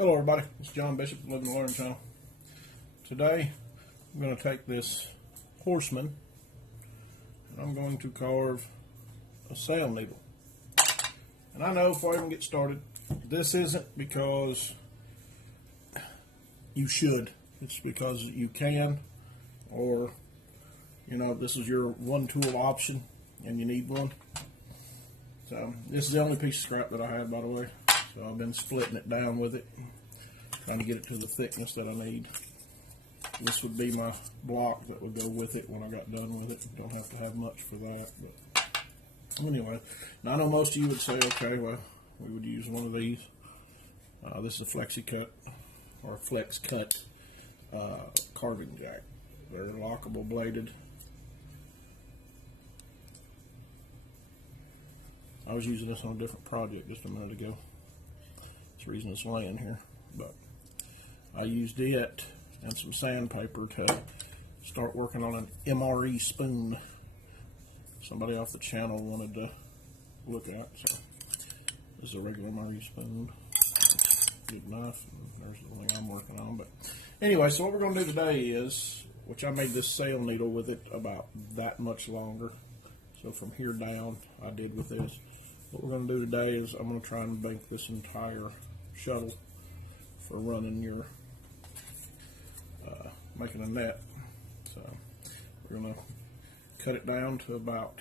Hello everybody, it's John Bishop, Living and Learning Channel. Today I'm going to take this horseman and I'm going to carve a sail needle. And I know before I even get started, this isn't because you should. It's because you can, or this is your one tool option and you need one. So this is the only piece of scrap that I had, by the way. So I've been splitting it down with it, trying to get it to the thickness that I need. This would be my block that would go with it when I got done with it. Don't have to have much for that. But anyway, now I know most of you would say, okay, well, we would use one of these. This is a flexi cut or flex cut carving jack. They're lockable bladed. I was using this on a different project just a minute ago. That's the reason it's laying here. But I used it and some sandpaper to start working on an MRE spoon. Somebody off the channel wanted to look at. So this is a regular MRE spoon. Good enough. And there's the thing I'm working on. But anyway, so what we're going to do today is, which I made this sail needle with it about that much longer. So from here down, I did with this. What we're going to do today is I'm going to try and make this entire shuttle for running your, making a net. So we're going to cut it down to about,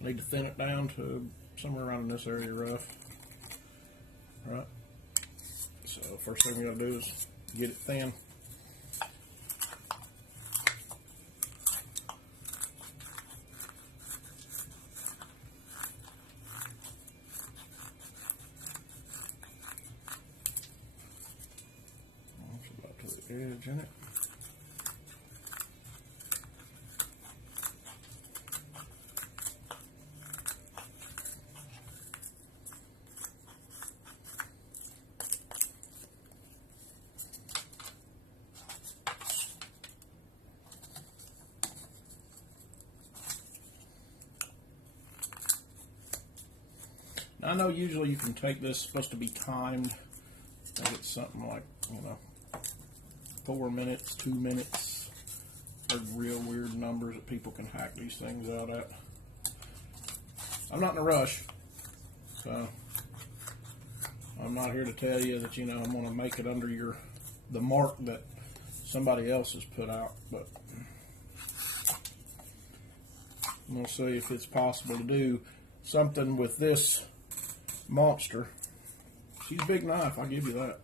need to thin it down to somewhere around in this area rough. Right? So first thing we got to do is get it thin. Edge in it. Now I know usually you can take this, it's supposed to be timed. I think it's something like, 4 minutes, 2 minutes. They're real weird numbers that people can hack these things out at. I'm not in a rush, so I'm not here to tell you that I'm going to make it under the mark that somebody else has put out, but I'm going to see if it's possible to do something with this monster. She's a big knife, I'll give you that.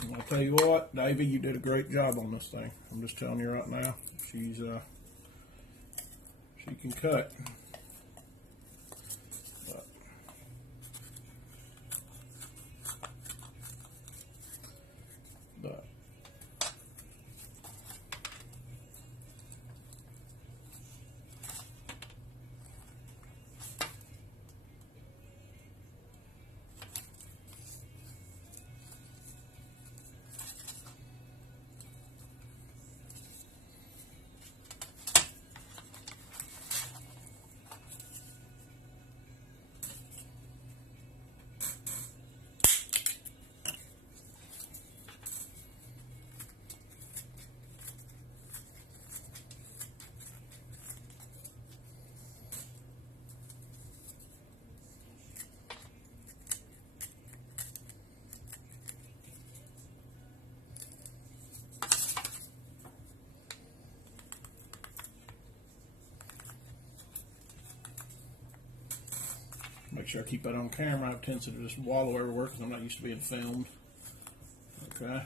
And I'll tell you what, Davey, you did a great job on this thing. I'm just telling you right now, she can cut. But make sure I keep that on camera. I have a tendency to just wallow everywhere because I'm not used to being filmed. Okay,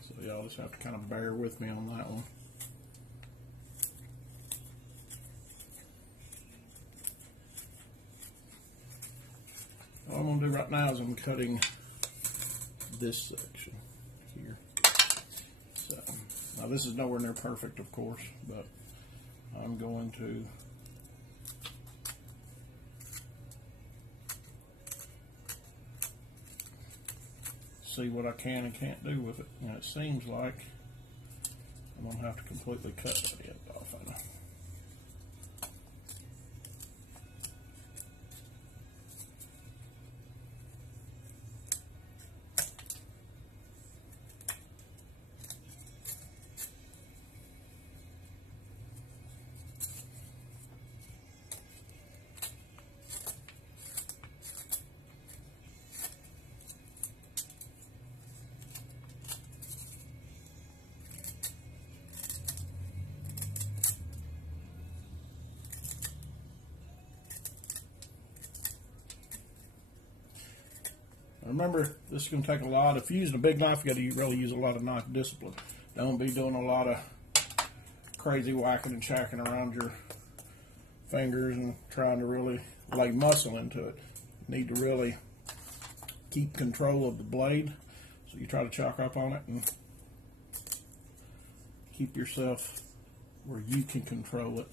so y'all just have to kind of bear with me on that one. All I'm going to do right now is I'm cutting this section here. So now this is nowhere near perfect, of course, but I'm going to see what I can and can't do with it. And it seems like I'm going to have to completely cut that end off. I know. Remember, this is going to take a lot. If you're using a big knife, you got to really use a lot of knife discipline. Don't be doing a lot of crazy whacking and shacking around your fingers and trying to really lay muscle into it. You need to really keep control of the blade. So you try to chalk up on it and keep yourself where you can control it.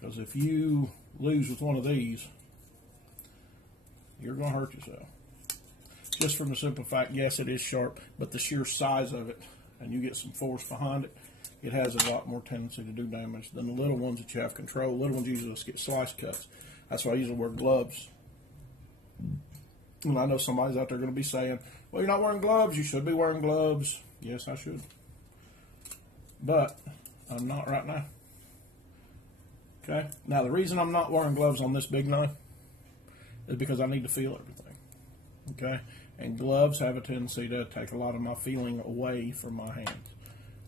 Because if you lose with one of these, you're going to hurt yourself. Just from the simple fact, yes, it is sharp, but the sheer size of it, and you get some force behind it, it has a lot more tendency to do damage than the little ones that you have control. Little ones usually just get slice cuts. That's why I usually wear gloves. And I know somebody's out there going to be saying, well, you're not wearing gloves. You should be wearing gloves. Yes, I should. But I'm not right now. Okay? Now, the reason I'm not wearing gloves on this big knife is because I need to feel everything. Okay? And gloves have a tendency to take a lot of my feeling away from my hands.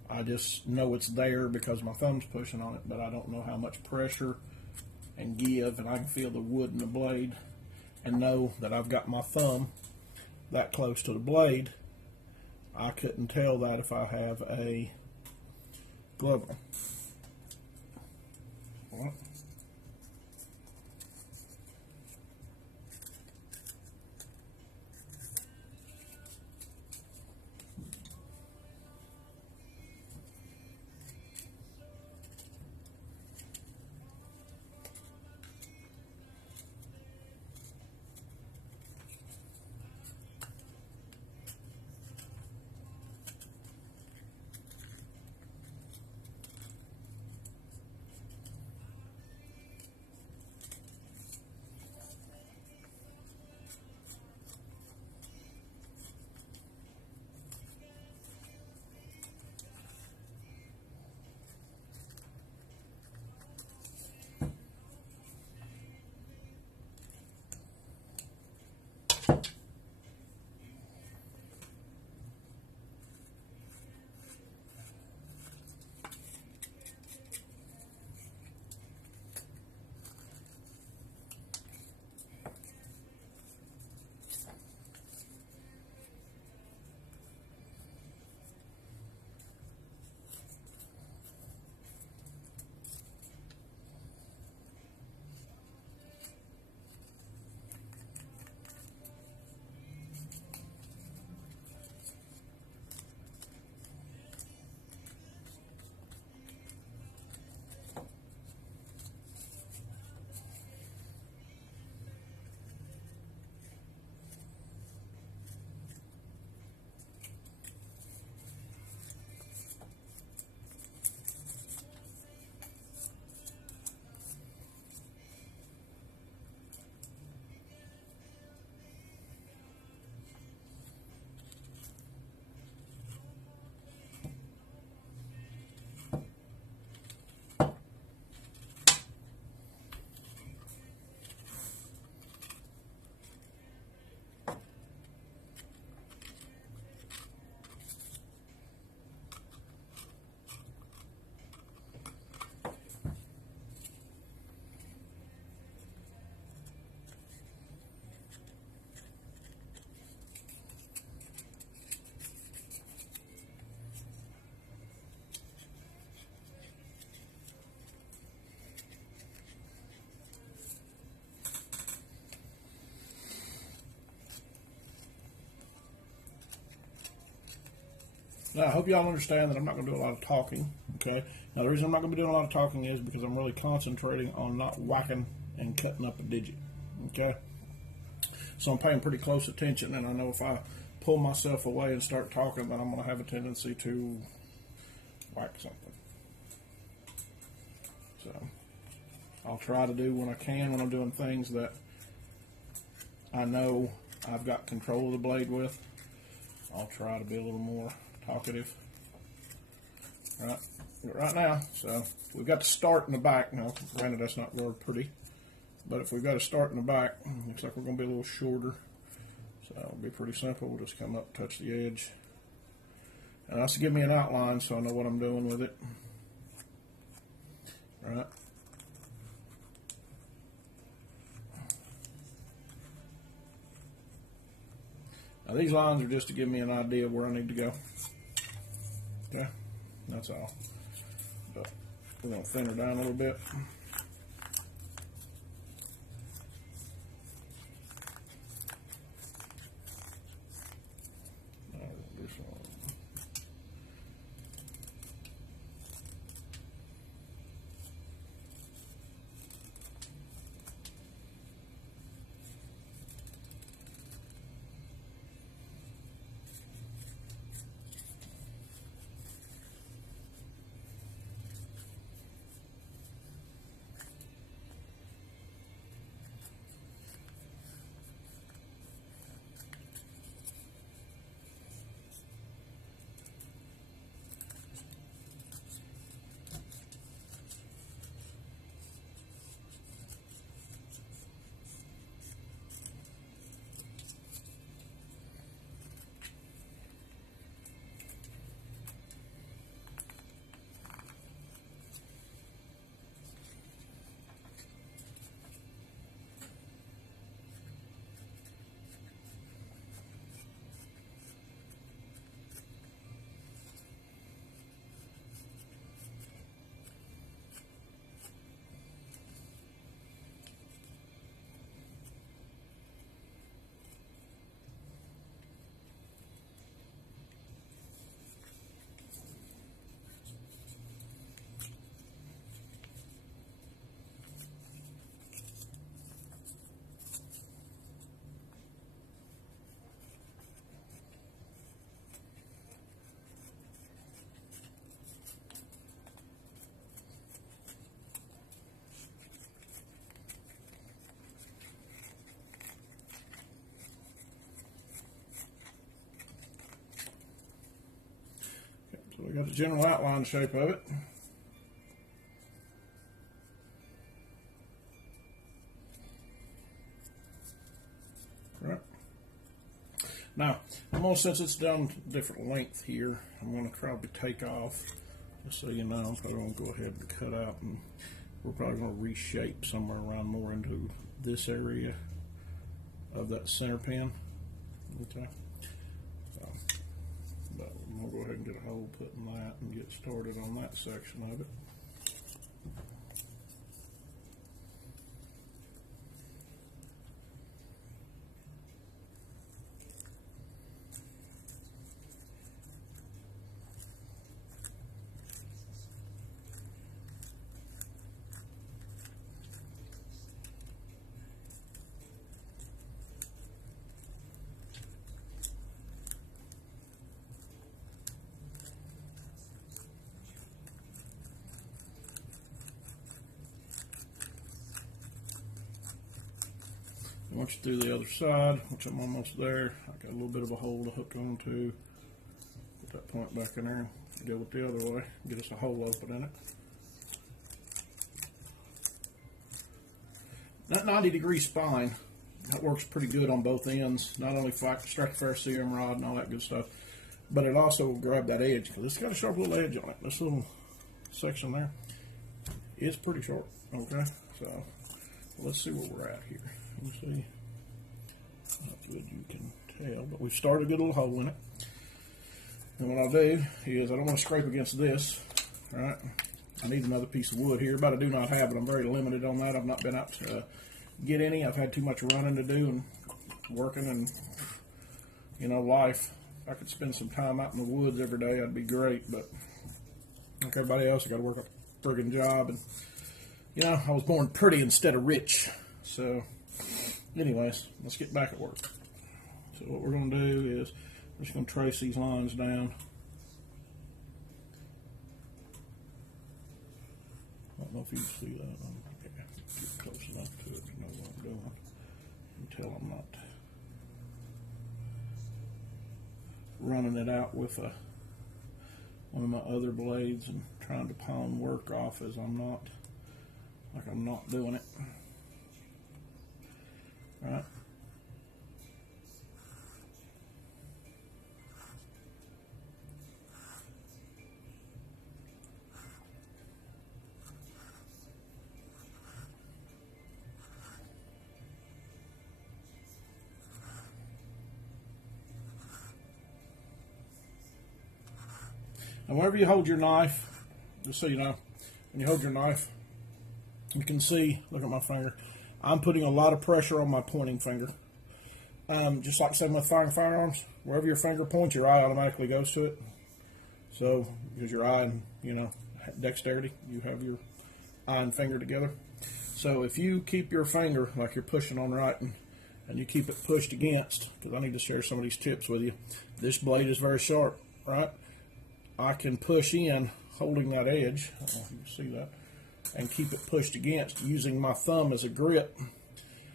I just know it's there because my thumb's pushing on it, but I don't know how much pressure and give, and I can feel the wood in the blade and know that I've got my thumb that close to the blade. I couldn't tell that if I have a glove on. Well, now, I hope y'all understand that I'm not going to do a lot of talking, okay? Now, the reason I'm not going to be doing a lot of talking is because I'm really concentrating on not whacking and cutting up a digit, okay? So I'm paying pretty close attention, and I know if I pull myself away and start talking, then I'm going to have a tendency to whack something. So I'll try to do when I can when I'm doing things that I know I've got control of the blade with. I'll try to be a little more talkative. Right now, so we've got to start in the back. Now, granted, that's not very pretty, but if we've got to start in the back, looks like we're going to be a little shorter. So it'll be pretty simple. We'll just come up, touch the edge, and that's to give me an outline so I know what I'm doing with it. Right. Now these lines are just to give me an idea of where I need to go. Okay, that's all. But we're going to thin her down a little bit. So we got the general outline shape of it. Right. Now, since it's done different length here, I'm going to probably take off, just so you know, I'm probably going to go ahead and cut out, and we're probably going to reshape somewhere around more into this area of that center pin. Okay. But I'm going to go ahead and get a hole put in that and get started on that section of it. Once you do the other side, which I'm almost there, I got a little bit of a hole to hook onto. Put that point back in there and go with the other way. Get us a hole open in it. That 90-degree spine, that works pretty good on both ends. Not only strike the ferrocerium rod and all that good stuff, but it also will grab that edge, because it's got a sharp little edge on it. This little section there is pretty sharp. Okay, so let's see where we're at here. You see how good you can tell, but we've started a good little hole in it. And what I'll do is, I don't want to scrape against this, right? I need another piece of wood here, but I do not have it. I'm very limited on that. I've not been out to get any. I've had too much running to do and working and, you know, life. If I could spend some time out in the woods every day, that'd be great, but like everybody else, I got to work a friggin' job, and, you know, I was born pretty instead of rich, so anyways, let's get back at work. So what we're going to do is we're just going to trace these lines down. I don't know if you can see that. Get close enough to it to know what I'm doing. Until I'm not running it out with one of my other blades and trying to pawn work off as I'm not doing it. Right? And whenever you hold your knife, just so you know, when you hold your knife, you can see, look at my finger, I'm putting a lot of pressure on my pointing finger. Just like same with firing firearms, wherever your finger points, your eye automatically goes to it. So, because your eye and, you know, dexterity, you have your eye and finger together. So if you keep your finger, like you're pushing on writing, and you keep it pushed against, because I need to share some of these tips with you. This blade is very sharp, right? I can push in, holding that edge, I don't know if you can see that, and keep it pushed against using my thumb as a grip,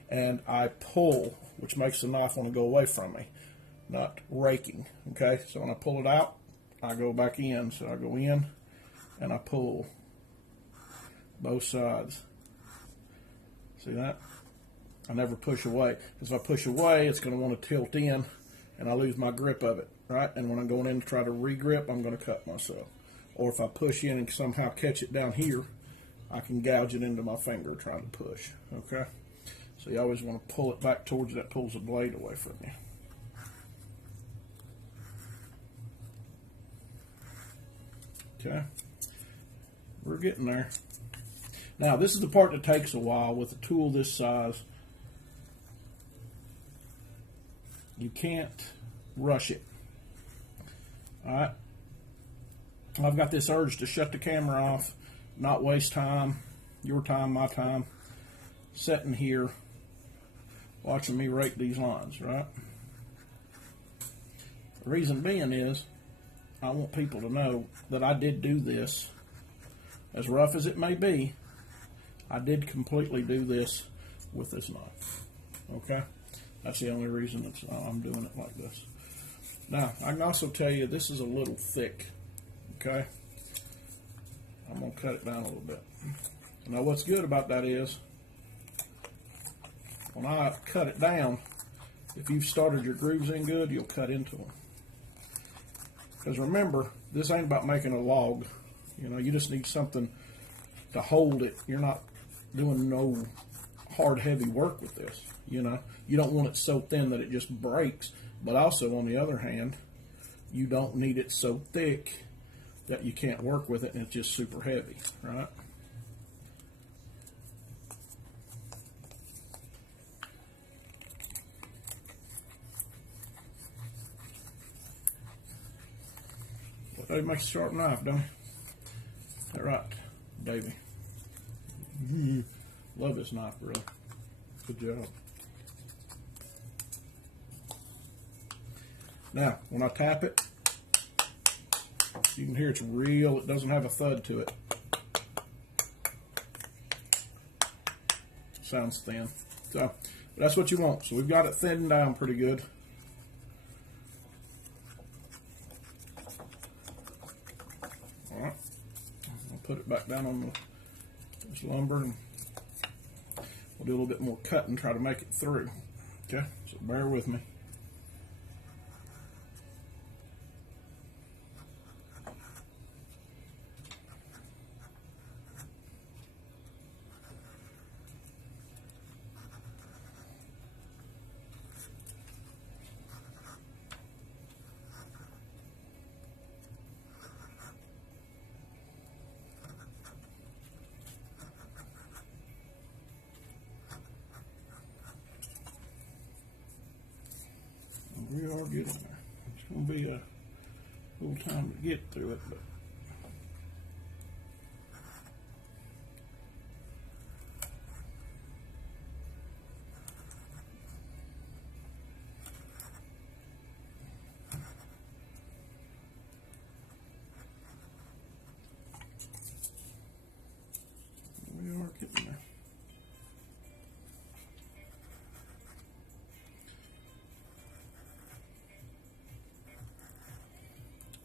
and I pull, which makes the knife want to go away from me, not raking, okay? So when I pull it out, I go back in, so I go in, and I pull both sides. See that? I never push away, because if I push away, it's going to want to tilt in, and I lose my grip of it, right? And when I'm going in to try to re-grip, I'm going to cut myself. Or if I push in and somehow catch it down here, I can gouge it into my finger trying to push, okay? So you always want to pull it back towards you. That pulls the blade away from you. Okay, we're getting there. Now this is the part that takes a while with a tool this size. You can't rush it. Alright, I've got this urge to shut the camera off, not waste time, your time, my time, sitting here watching me rake these lines, right? The reason being is I want people to know that I did do this. As rough as it may be, I did completely do this with this knife. Okay? That's the only reason I'm doing it like this. Now, I can also tell you this is a little thick. Okay? I'm going to cut it down a little bit. Now, what's good about that is when I cut it down, if you've started your grooves in good, you'll cut into them. Because remember, this ain't about making a log. You know, you just need something to hold it. You're not doing no hard, heavy work with this. You know, you don't want it so thin that it just breaks. But also, on the other hand, you don't need it so thick that you can't work with it and it's just super heavy, right? Well, it makes a sharp knife, don't it? Is that right, baby? Love this knife, really. Good job. Now, when I tap it, you can hear it's real. It doesn't have a thud to it. Sounds thin. So, that's what you want. So we've got it thinned down pretty good. Alright. I'll put it back down on this lumber and we'll do a little bit more cutting, try to make it through. Okay, so bear with me. We are getting there. It's going to be a little time to get through it, but we are getting there.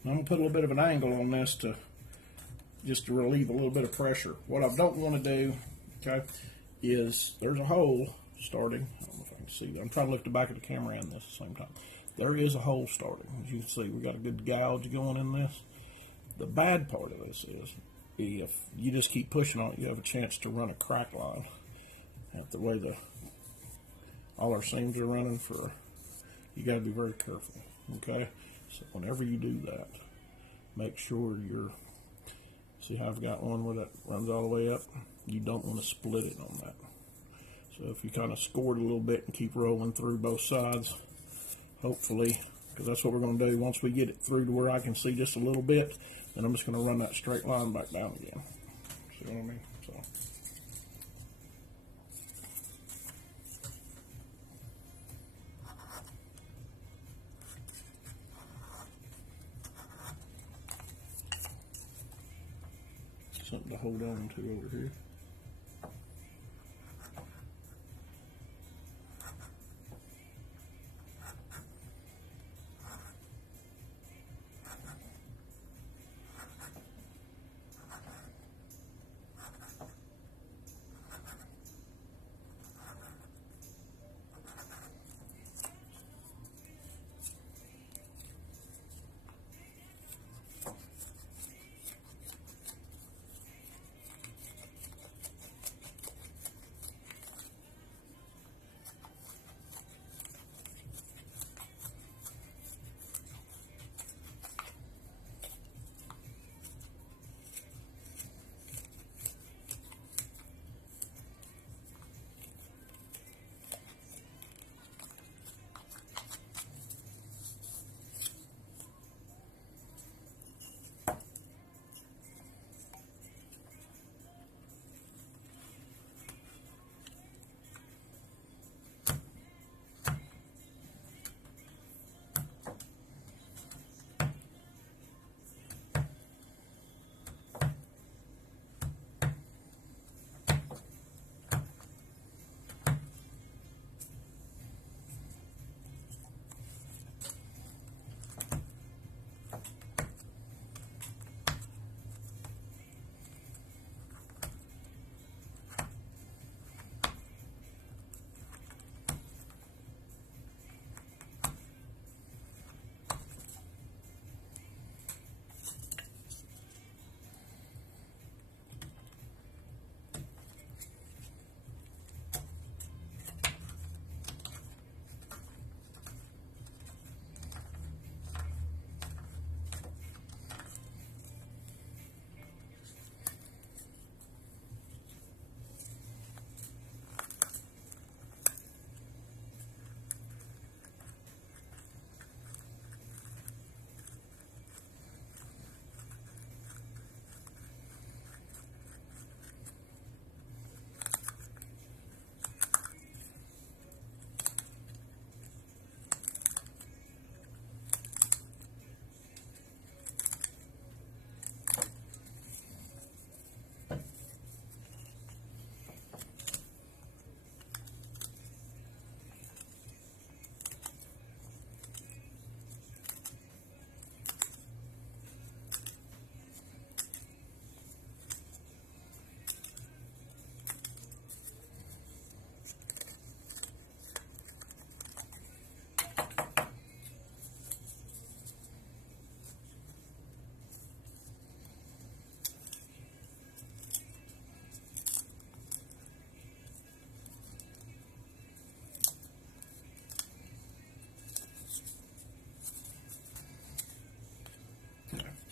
I'm going to put a little bit of an angle on this just to relieve a little bit of pressure. What I don't want to do, okay, is there's a hole starting. I don't know if I can see that. I'm trying to lift the back of the camera in this at the same time. There is a hole starting. As you can see, we got a good gouge going in this. The bad part of this is if you just keep pushing on it, you have a chance to run a crack line. And the way all our seams are running you got to be very careful, okay? So whenever you do that, make sure see how I've got one where that runs all the way up? You don't want to split it on that. So if you kind of score it a little bit and keep rolling through both sides, hopefully, because that's what we're going to do. Once we get it through to where I can see just a little bit, then I'm just going to run that straight line back down again. See what I mean? So. Something to hold on to over here.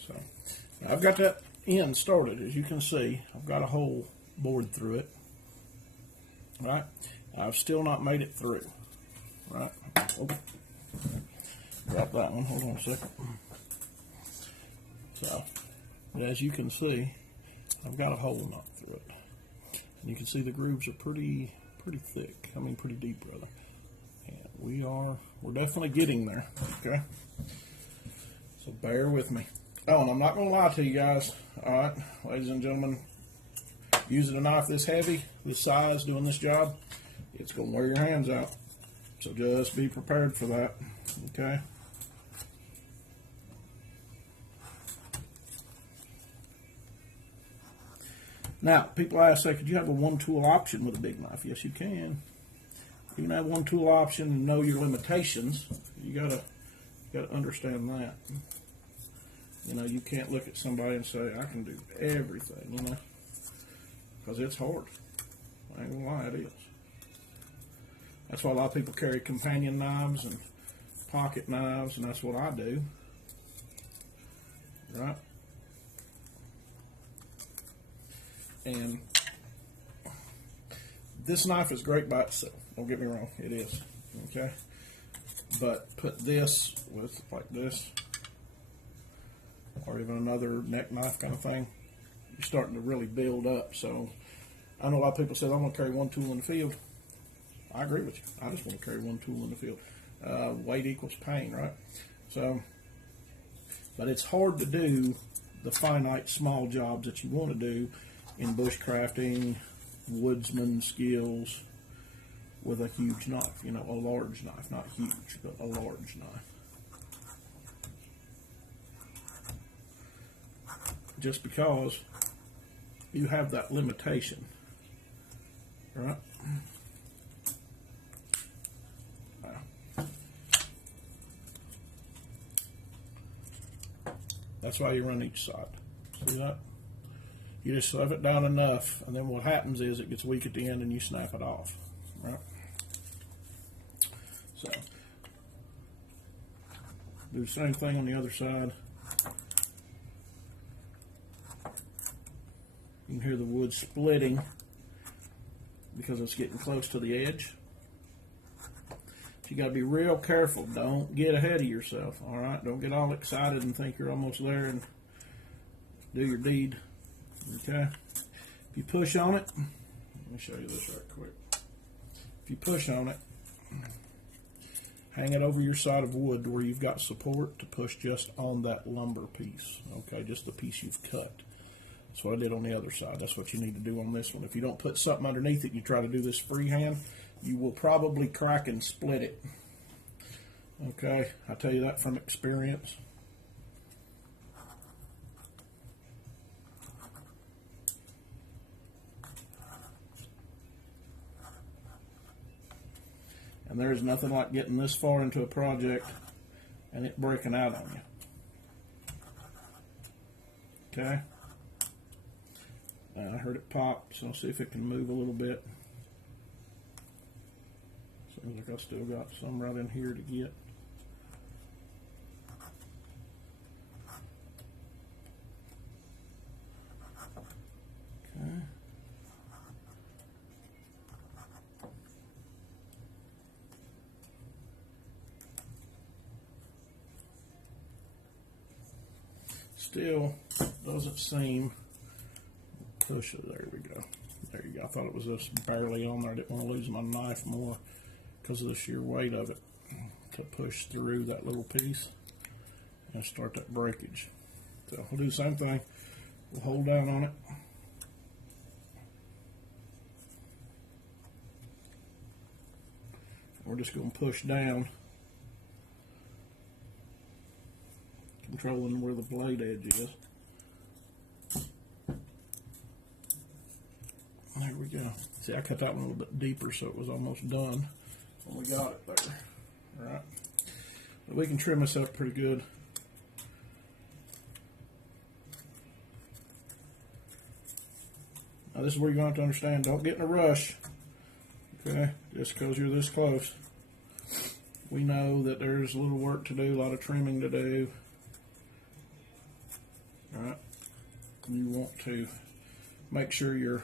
So I've got that end started, as you can see. I've got a hole bored through it. Right? I've still not made it through. Right? Oh, drop that one. Hold on a second. So, as you can see, I've got a hole knocked through it. And you can see the grooves are pretty thick. I mean, pretty deep, rather. And we're definitely getting there. Okay? So bear with me. Oh, and I'm not going to lie to you guys. All right, ladies and gentlemen, using a knife this heavy, this size, doing this job, it's going to wear your hands out. So just be prepared for that. Okay? Now, people ask, say, could you have a one-tool option with a big knife? Yes, you can. You can have one-tool option and know your limitations. You gotta understand that. You know, you can't look at somebody and say, I can do everything, you know, because it's hard. I ain't gonna lie, it is. That's why a lot of people carry companion knives and pocket knives, and that's what I do. right? And this knife is great by itself. Don't get me wrong, it is. Okay, but put this with like this, or even another neck knife kind of thing. You're starting to really build up. So I know a lot of people say, "I want to carry one tool in the field." I agree with you. I just want to carry one tool in the field. Weight equals pain, right? So, but it's hard to do the finite small jobs that you want to do in bushcrafting, woodsman skills with a huge knife, you know, a large knife, not huge, but a large knife. Just because you have that limitation, right? That's why you run each side. See that? You just shove it down enough, and then what happens is it gets weak at the end and you snap it off, right? So, do the same thing on the other side. You can hear the wood splitting because it's getting close to the edge. You got to be real careful. Don't get ahead of yourself, all right? Don't get all excited and think you're almost there and do your deed, okay? If you push on it, let me show you this right quick. If you push on it, hang it over your side of wood where you've got support to push just on that lumber piece, okay? Just the piece you've cut. That's what I did on the other side. That's what you need to do on this one. If you don't put something underneath it, you try to do this freehand, you will probably crack and split it. Okay, I tell you that from experience. And there is nothing like getting this far into a project and it breaking out on you. Okay. I heard it pop, so I'll see if it can move a little bit. Seems like I still got some right in here to get. Okay. Still doesn't seem. Push it. There we go. There you go. I thought it was just barely on there. I didn't want to lose my knife more because of the sheer weight of it to push through that little piece and start that breakage. So we'll do the same thing. We'll hold down on it. We're just going to push down, controlling where the blade edge is. There we go. See, I cut that one a little bit deeper so it was almost done when we got it there. All right. But we can trim this up pretty good. Now this is where you're going to have to understand, don't get in a rush. Okay, just because you're this close. We know that there's a little work to do, a lot of trimming to do. All right. You want to make sure your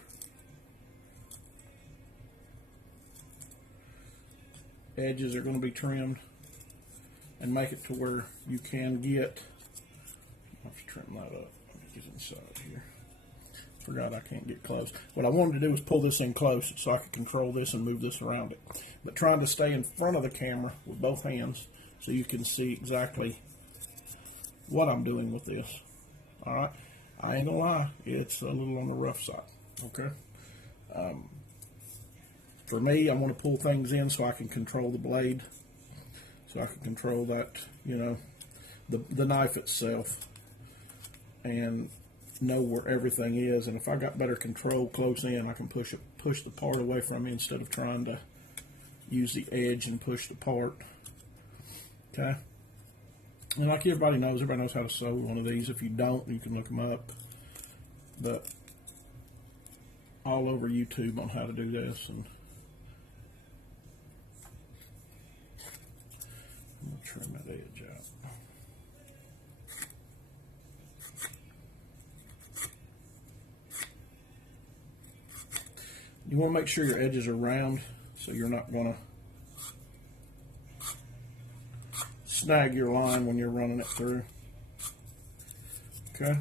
edges are going to be trimmed and make it to where you can get. I'll have to trim that up. Let me get inside here. Forgot I can't get close. What I wanted to do was pull this in close so I could control this and move this around it. But trying to stay in front of the camera with both hands so you can see exactly what I'm doing with this. All right. I ain't gonna lie, it's a little on the rough side. Okay. For me, I want to pull things in so I can control the blade, so I can control that, you know, the knife itself, and know where everything is. And if I got better control close in, I can push the part away from me instead of trying to use the edge and push the part. Okay. And like everybody knows how to sew one of these. If you don't, you can look them up. But all over YouTube on how to do this. And I'm going to trim that edge out. You want to make sure your edges are round so you're not going to snag your line when you're running it through. Okay,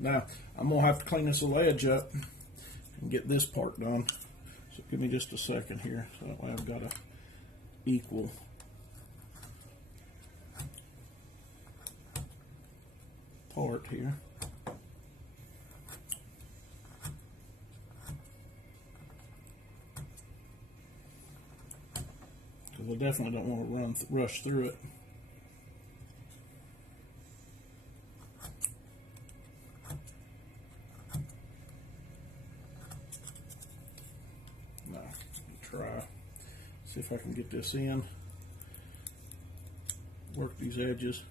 now I'm going to have to clean this little edge up and get this part done. So give me just a second here, so that way I've got a equal part here. Because I definitely don't want to rush through it. Now, try, see if I can get this in. Work these edges.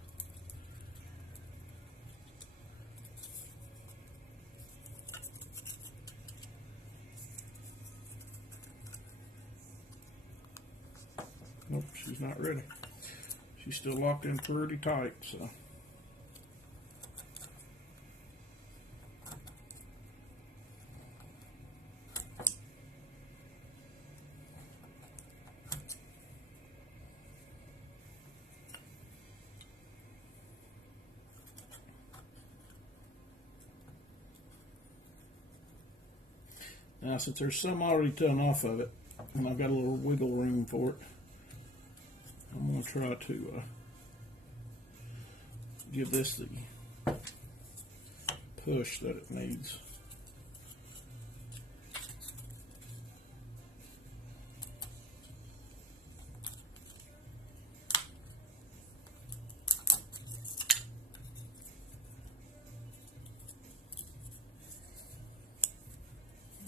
Nope, she's not ready. She's still locked in pretty tight, so. Now, since there's some already done off of it, and I've got a little wiggle room for it, I'm going to try to give this the push that it needs.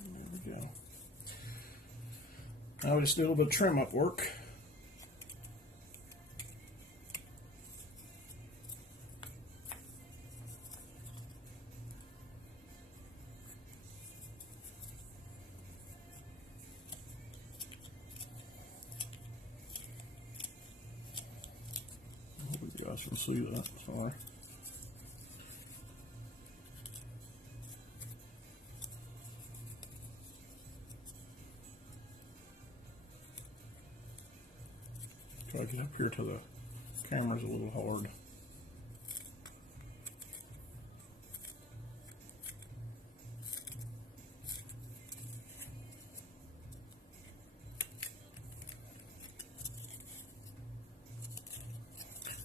There we go. Now we just do a little bit of trim up work. You guys can see that, sorry. Try to get up here to the camera's a little hard.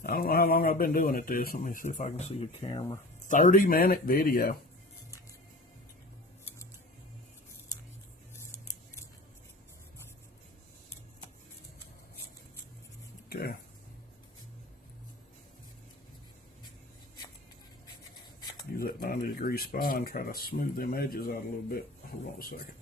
I don't know how long I've been doing it this. Let me see if I can see the camera. 30-minute video. Okay. Use that 90-degree spine, try to smooth them edges out a little bit. Hold on a second.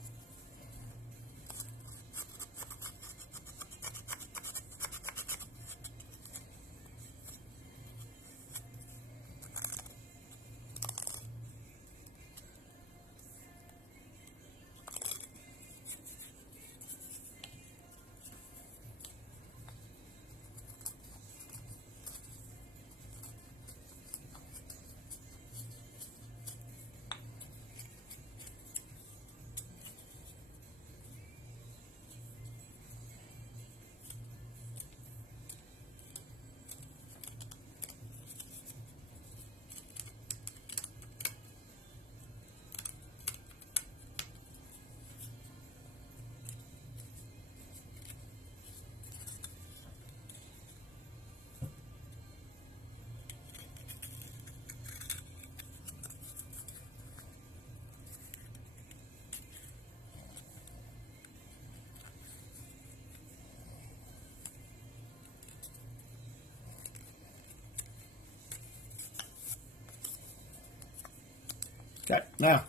Okay, now,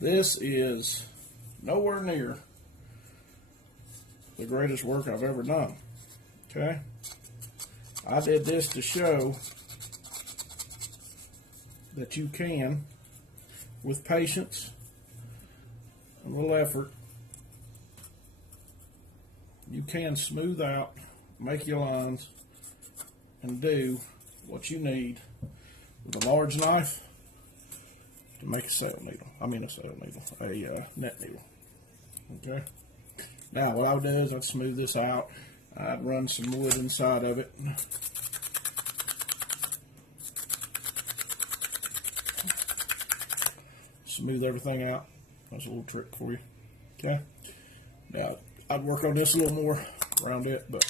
this is nowhere near the greatest work I've ever done, okay? I did this to show that you can, with patience and a little effort, you can smooth out, make your lines, and do what you need with a large knife to make a sail needle. I mean a sail needle, a net needle. Okay. Now what I would do is I'd smooth this out. I'd run some wood inside of it. Smooth everything out. That's a little trick for you. Okay. Now I'd work on this a little more around it, but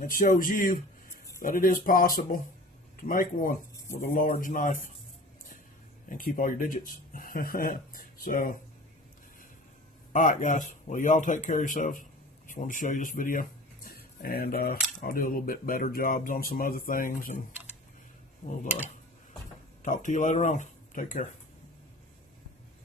it shows you that it is possible to make one with a large knife and keep all your digits. So, alright guys, well y'all take care of yourselves. Just wanted to show you this video, and I'll do a little bit better jobs on some other things, and we'll talk to you later on. Take care.